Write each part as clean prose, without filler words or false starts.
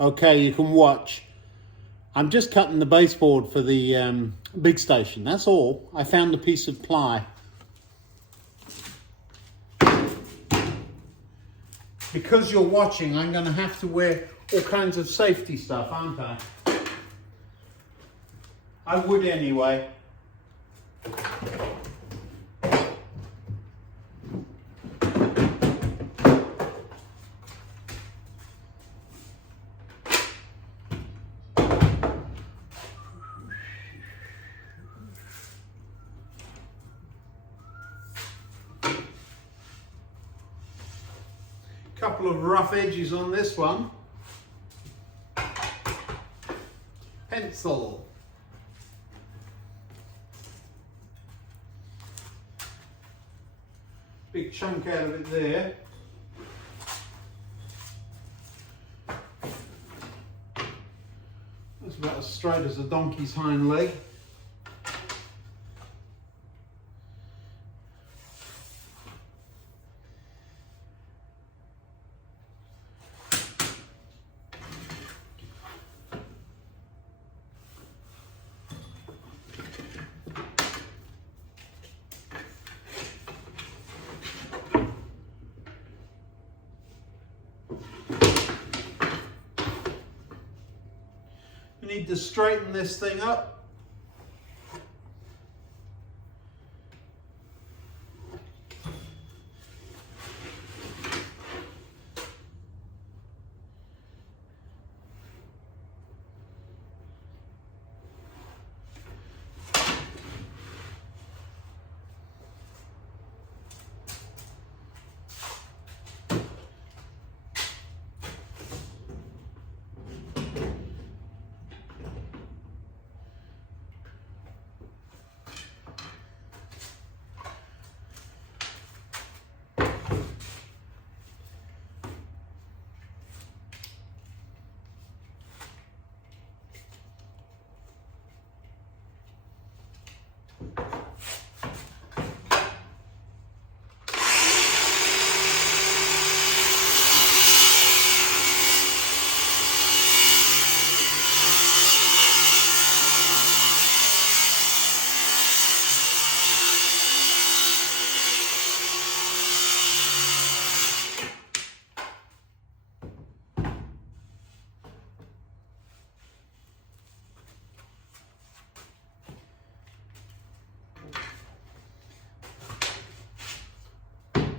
Okay, you can watch. I'm just cutting the baseboard for the big station, that's all. I found a piece of ply. Because you're watching, I'm going to have to wear all kinds of safety stuff, aren't I? I would anyway. Couple of rough edges on this one. Pencil. Big chunk out of it there. That's about as straight as a donkey's hind leg. Need to straighten this thing up.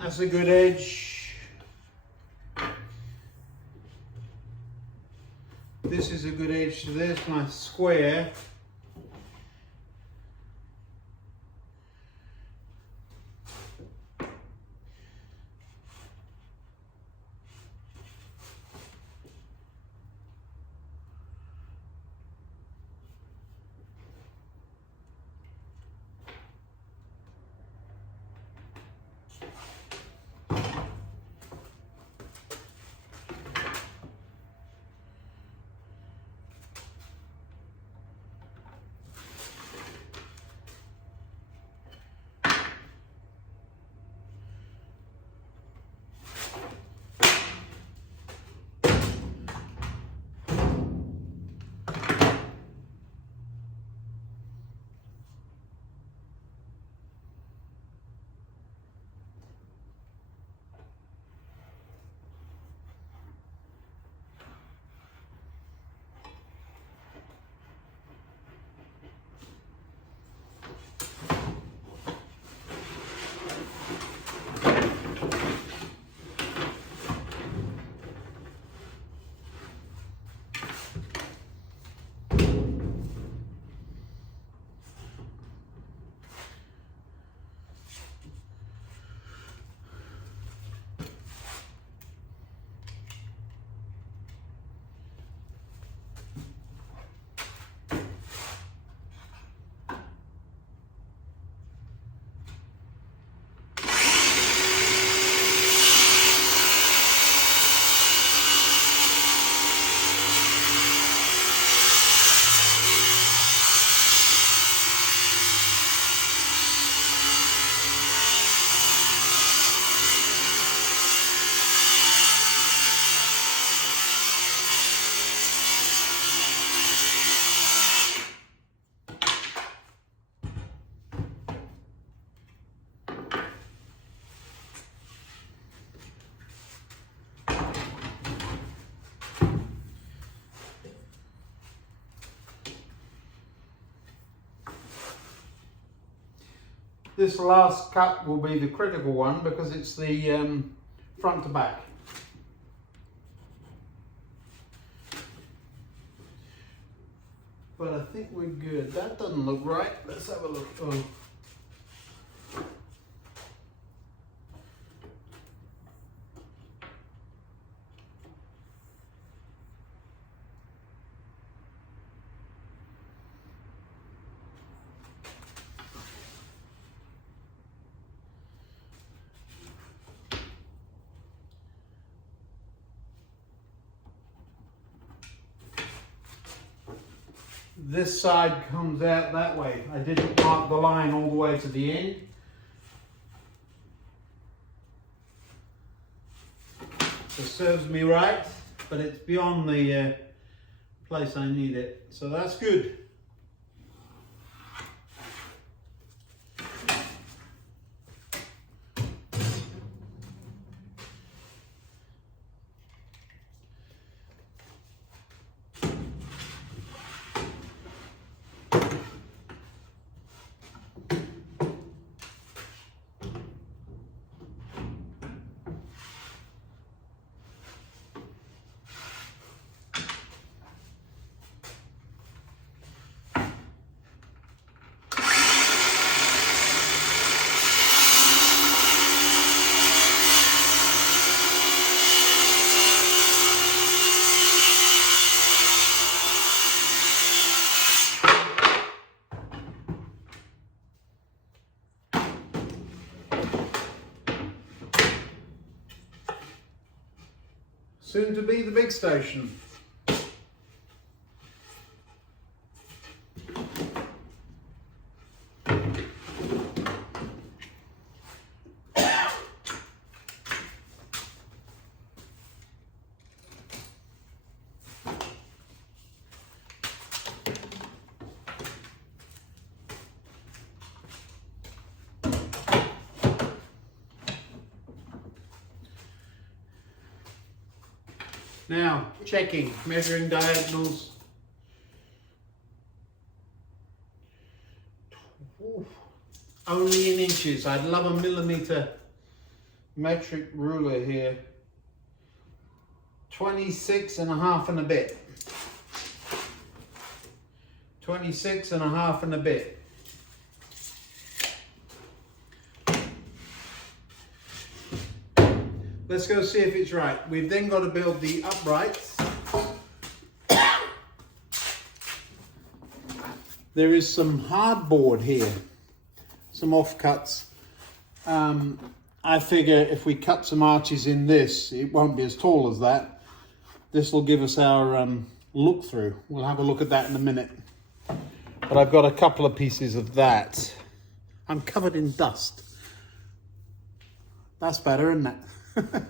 That's a good edge. This is a good edge to this, my square. This last cut will be the critical one because it's the front to back. But I think we're good. That doesn't look right. Let's have a look. Oh. This side comes out that way. I didn't mark the line all the way to the end. It serves me right, but it's beyond the place I need it. So that's good. Soon to be the big station. Now, checking, measuring diagonals. Only in inches. I'd love a millimeter metric ruler here. 26 and a half and a bit. 26 and a half and a bit. Let's go see if it's right. We've then got to build the uprights. There is some hardboard here, some offcuts. I figure if we cut some arches in this, it won't be as tall as that. This will give us our look through. We'll have a look at that in a minute. But I've got a couple of pieces of that. I'm covered in dust. That's better, isn't it? I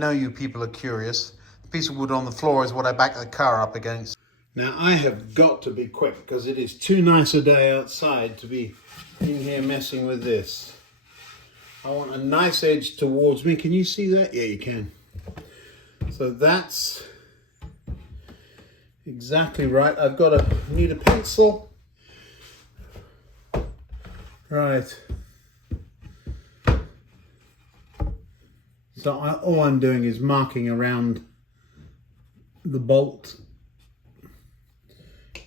know you people are curious. The piece of wood on the floor is what I back the car up against. Now I have got to be quick because it is too nice a day outside to be in here messing with this. I want a nice edge towards me. Can you see that? Yeah, you can. So that's exactly right. I've got to need a pencil. Right. So all I'm doing is marking around the bolt.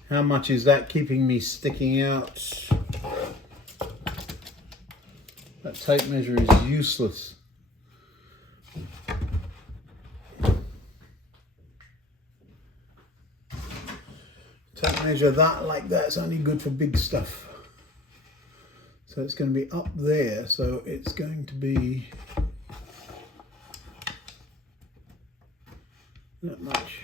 How much is that keeping me sticking out? That tape measure is useless. Tape measure that like that, it's only good for big stuff. So it's going to be up there, so it's going to be not much.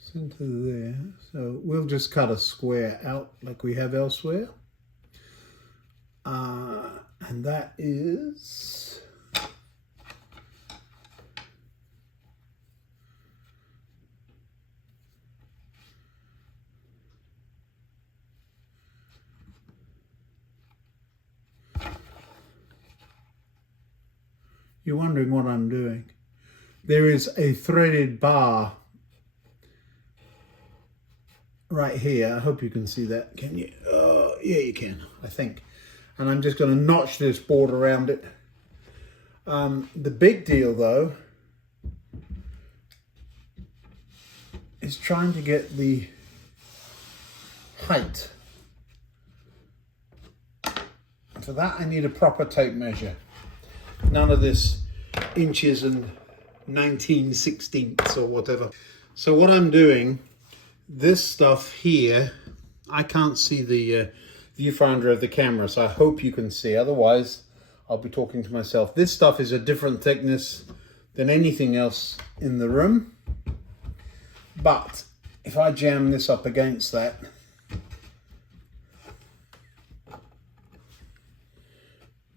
Center there, so we'll just cut a square out like we have elsewhere. And that is You're wondering what I'm doing. There is a threaded bar right here. I hope you can see that. Can you? Yeah, you can, I think. And I'm just going to notch this board around it. The big deal, though, is trying to get the height. For that, I need a proper tape measure. None of this inches and 19/16 or whatever. So what I'm doing, this stuff here, I can't see the viewfinder of the camera, so I hope you can see. Otherwise, I'll be talking to myself. This stuff is a different thickness than anything else in the room. But if I jam this up against that,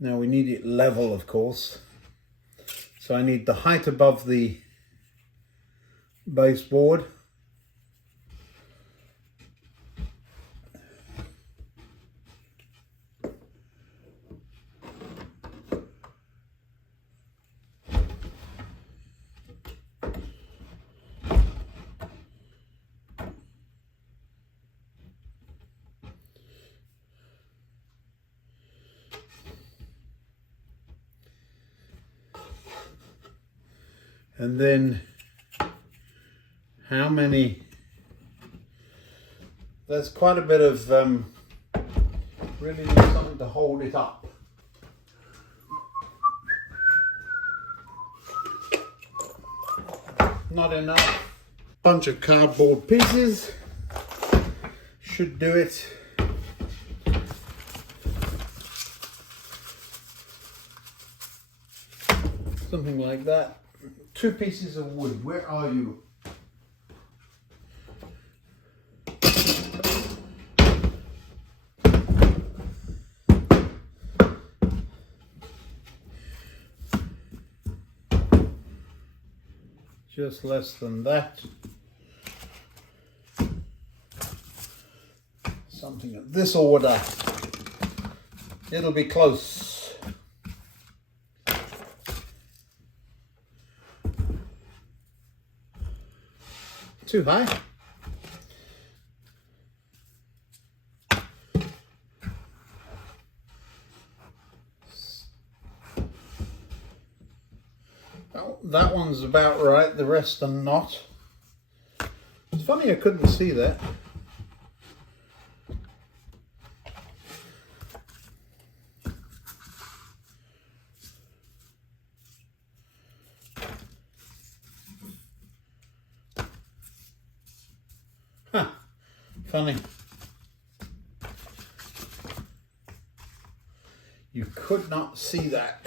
now we need it level, of course. So I need the height above the baseboard. And then how many, there's quite a bit of, really need something to hold it up. Not enough. Bunch of cardboard pieces should do it. Something like that. 2 pieces of wood. Where are you? Just less than that. Something of this order. It'll be close. Too high. Oh, that one's about right, the rest are not. It's funny I couldn't see that. Huh, funny. You could not see that.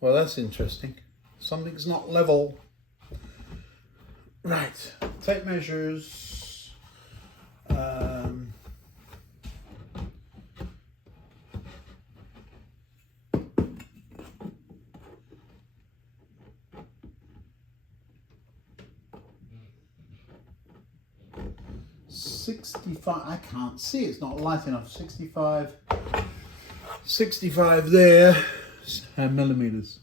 Well, that's interesting. Something's not level. Right, tape measures. I can't see, it's not light enough. 65 there, millimeters.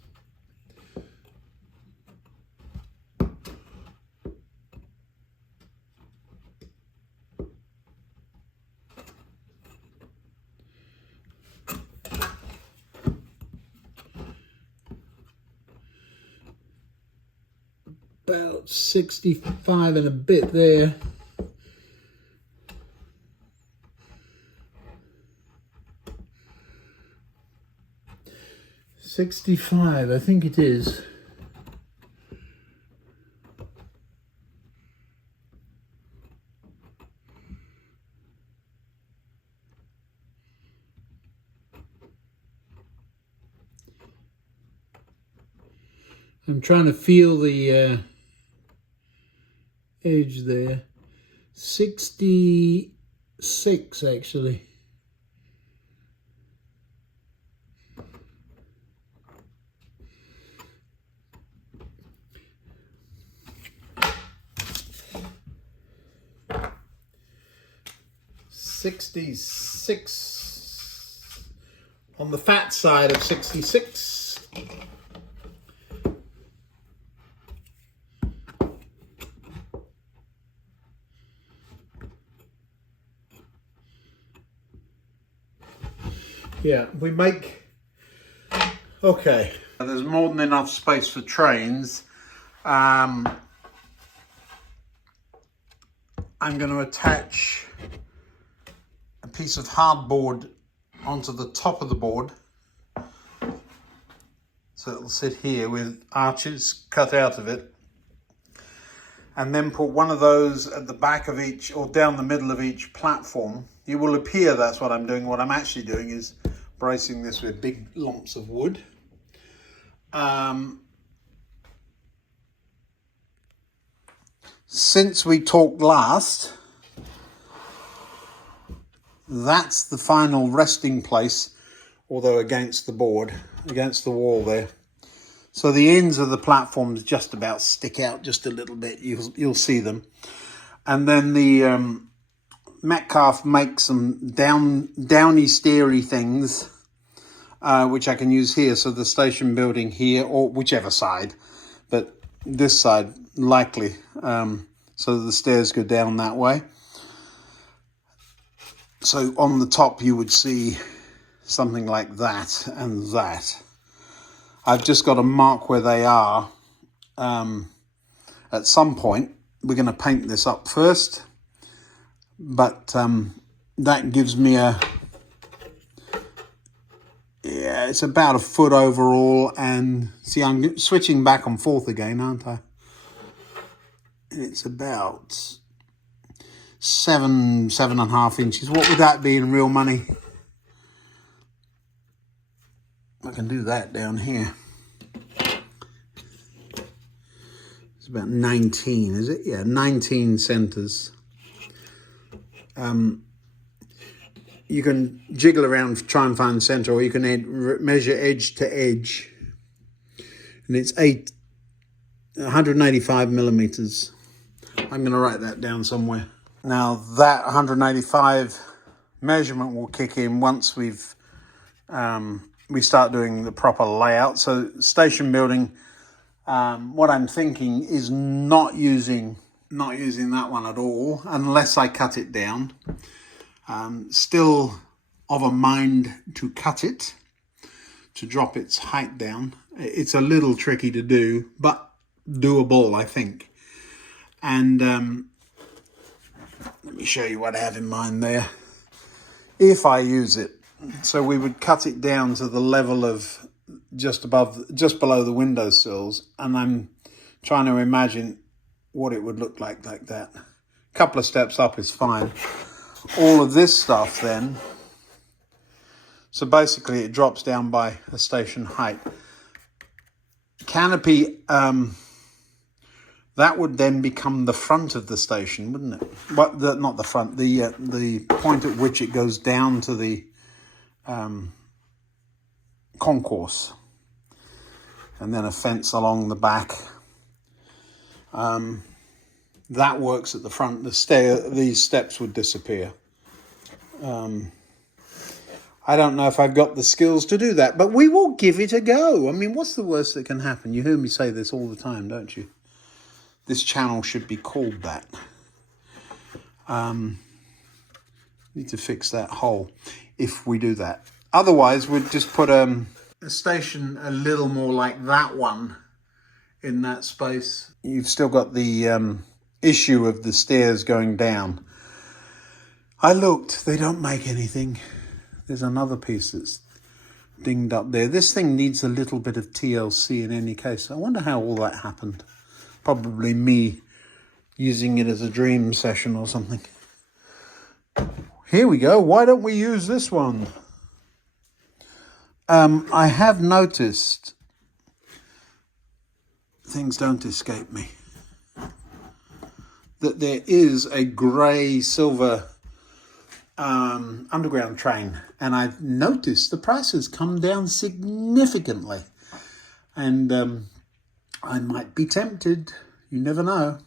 About 65 and a bit there. 65, I think it is. I'm trying to feel the edge there. 66 actually. '66 on the fat side of 66. Yeah, we make, okay. There's more than enough space for trains. I'm going to attach a piece of hardboard onto the top of the board. So it'll sit here with arches cut out of it. And then put one of those at the back of each, or down the middle of each platform. It will appear that's what I'm doing. What I'm actually doing is bracing this with big lumps of wood. Since we talked last, that's the final resting place, although against the board, against the wall there. So the ends of the platforms just about stick out just a little bit. You'll see them. And then the Metcalf makes some downy steery things, which I can use here. So the station building here, or whichever side, but this side likely, so the stairs go down that way. So on the top you would see something like that and that. I've just got to mark where they are. At some point we're going to paint this up first, but that gives me it's about 1 foot overall. And see, I'm switching back and forth again, aren't I? It's about 7.5 inches. What would that be in real money? I can do that down here. It's about 19, is it? Yeah, 19 centers. You can jiggle around, try and find the center, or you can measure edge to edge. And it's 185 millimeters. I'm going to write that down somewhere. Now that 185 measurement will kick in once we start doing the proper layout. So station building, what I'm thinking is not using that one at all, unless I cut it down. Still of a mind to cut it, to drop its height down. It's a little tricky to do, but doable, I think. And let me show you what I have in mind there. If I use it, so we would cut it down to the level of just below the windowsills, and I'm trying to imagine what it would look like that. A couple of steps up is fine. All of this stuff then, so basically it drops down by a station height. Canopy, that would then become the front of the station, wouldn't it? But not the front, the point at which it goes down to the concourse, and then a fence along the back. That works at the front. These steps would disappear. I don't know if I've got the skills to do that, but we will give it a go. I mean, what's the worst that can happen? You hear me say this all the time, don't you? This channel should be called that. Need to fix that hole if we do that. Otherwise, we'd just put a station a little more like that one in that space. You've still got the issue of the stairs going down. I looked, they don't make anything. There's another piece that's dinged up there. This thing needs a little bit of TLC in any case. I wonder how all that happened. Probably me using it as a dream session or something. Here we go. Why don't we use this one? I have noticed, things don't escape me, that there is a grey silver underground train, and I've noticed the price has come down significantly, and I might be tempted. You never know.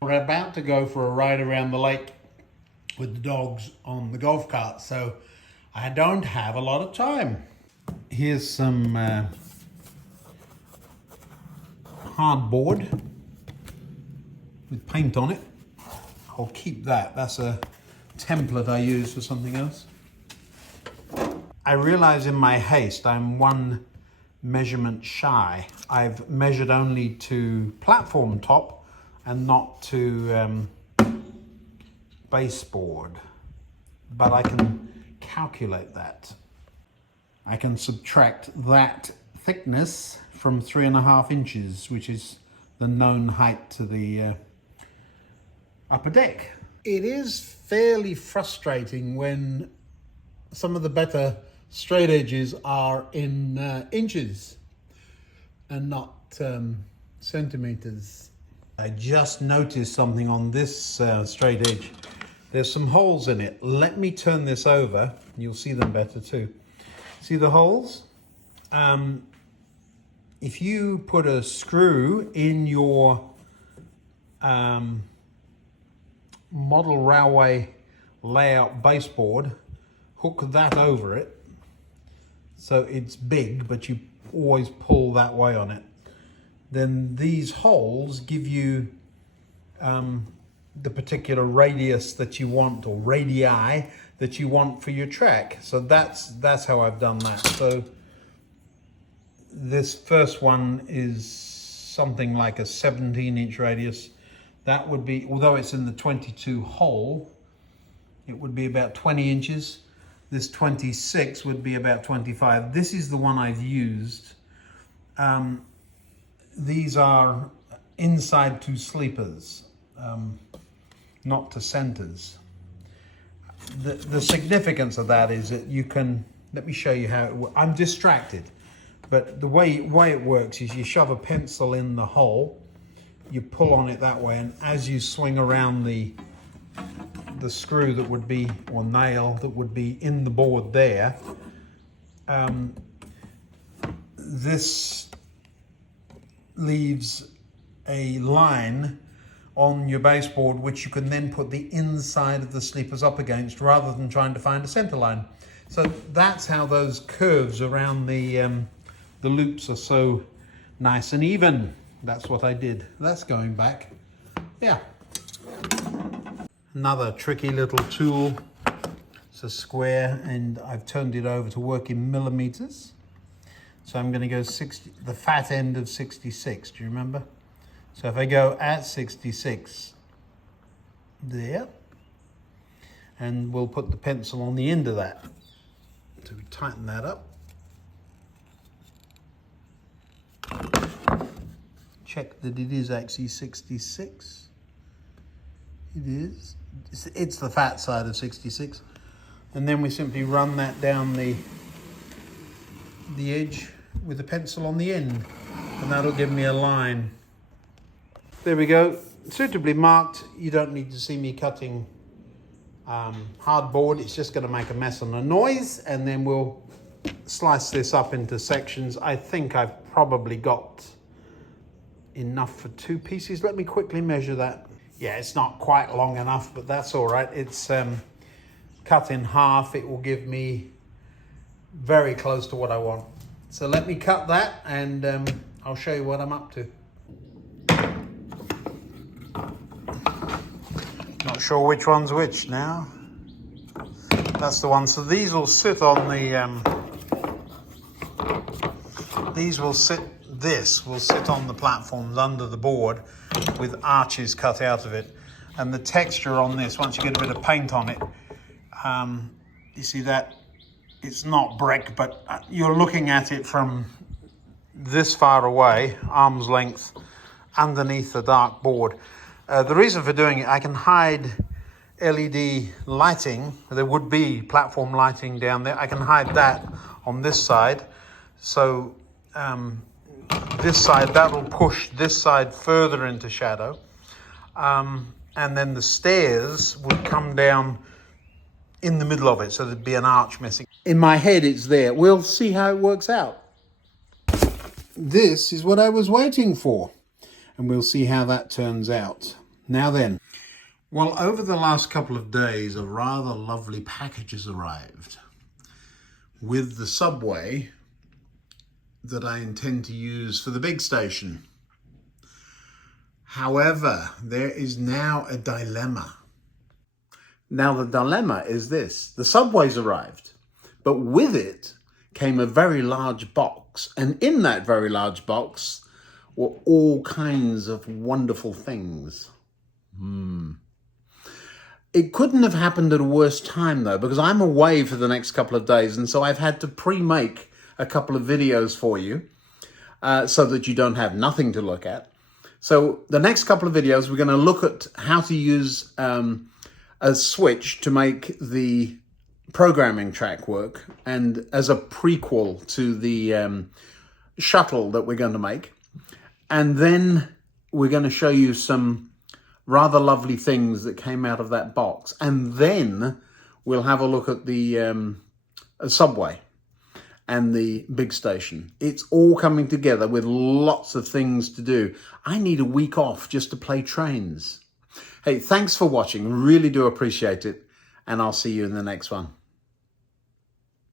We're about to go for a ride around the lake with the dogs on the golf cart, so I don't have a lot of time. Here's some hardboard with paint on it. I'll keep that. That's a template I use for something else. I realize in my haste I'm one measurement shy. I've measured only to platform top and not to baseboard, but I can calculate that. I can subtract that thickness from 3.5 inches, which is the known height to the upper deck. It is fairly frustrating when some of the better straight edges are in inches and not centimeters. I just noticed something on this straight edge. There's some holes in it. Let me turn this over. You'll see them better too. See the holes? If you put a screw in your model railway layout baseboard, hook that over it so it's big, but you always pull that way on it, then these holes give you the particular radius that you want, or radii that you want for your track. So that's how I've done that. So this first one is something like a 17-inch radius. That would be, although it's in the 22 hole, it would be about 20 inches. This 26 would be about 25. This is the one I've used. These are inside to sleepers, not to centers. The significance of that is that you can, let me show you how it works. I'm distracted, but the way it works is you shove a pencil in the hole, you pull on it that way, and as you swing around the screw that would be, or nail that would be in the board there, this leaves a line on your baseboard which you can then put the inside of the sleepers up against rather than trying to find a center line. So that's how those curves around the loops are so nice and even. That's what I did. That's going back. Yeah. Another tricky little tool. It's a square and I've turned it over to work in millimeters. So I'm going to go 60, the fat end of 66, do you remember? So if I go at 66 there, and we'll put the pencil on the end of that. So we tighten that up. Check that it is actually 66. It is. It's the fat side of 66. And then we simply run that down the edge with a pencil on the end, and that'll give me a line. There we go, suitably marked. You don't need to see me cutting hardboard. It's just going to make a mess and a noise, and then we'll slice this up into sections. I think I've probably got enough for 2 pieces. Let me quickly measure that. Yeah, it's not quite long enough, but that's all right. It's cut in half. It will give me very close to what I want. So let me cut that, and I'll show you what I'm up to. Not sure which one's which now. That's the one. So these will sit on the this will sit on the platforms under the board with arches cut out of it. And the texture on this, once you get a bit of paint on it, you see that it's not brick, but you're looking at it from this far away, arm's length, underneath the dark board. The reason for doing it, I can hide LED lighting. There would be platform lighting down there. I can hide that on this side. So this side, that'll push this side further into shadow. And then the stairs would come down in the middle of it, so there'd be an arch missing. In my head, it's there. We'll see how it works out. This is what I was waiting for, and we'll see how that turns out. Now then. Well, over the last couple of days, a rather lovely package has arrived with the subway that I intend to use for the big station. However, there is now a dilemma. Now the dilemma is this: the subway's arrived, but with it came a very large box, and in that very large box were all kinds of wonderful things. It couldn't have happened at a worse time though, because I'm away for the next couple of days, and so I've had to pre-make a couple of videos for you so that you don't have nothing to look at. So the next couple of videos, we're going to look at how to use a switch to make the programming track work, and as a prequel to the shuttle that we're going to make. And then we're going to show you some rather lovely things that came out of that box. And then we'll have a look at the subway and the big station. It's all coming together with lots of things to do. I need a week off just to play trains. Hey, thanks for watching. Really do appreciate it. And I'll see you in the next one.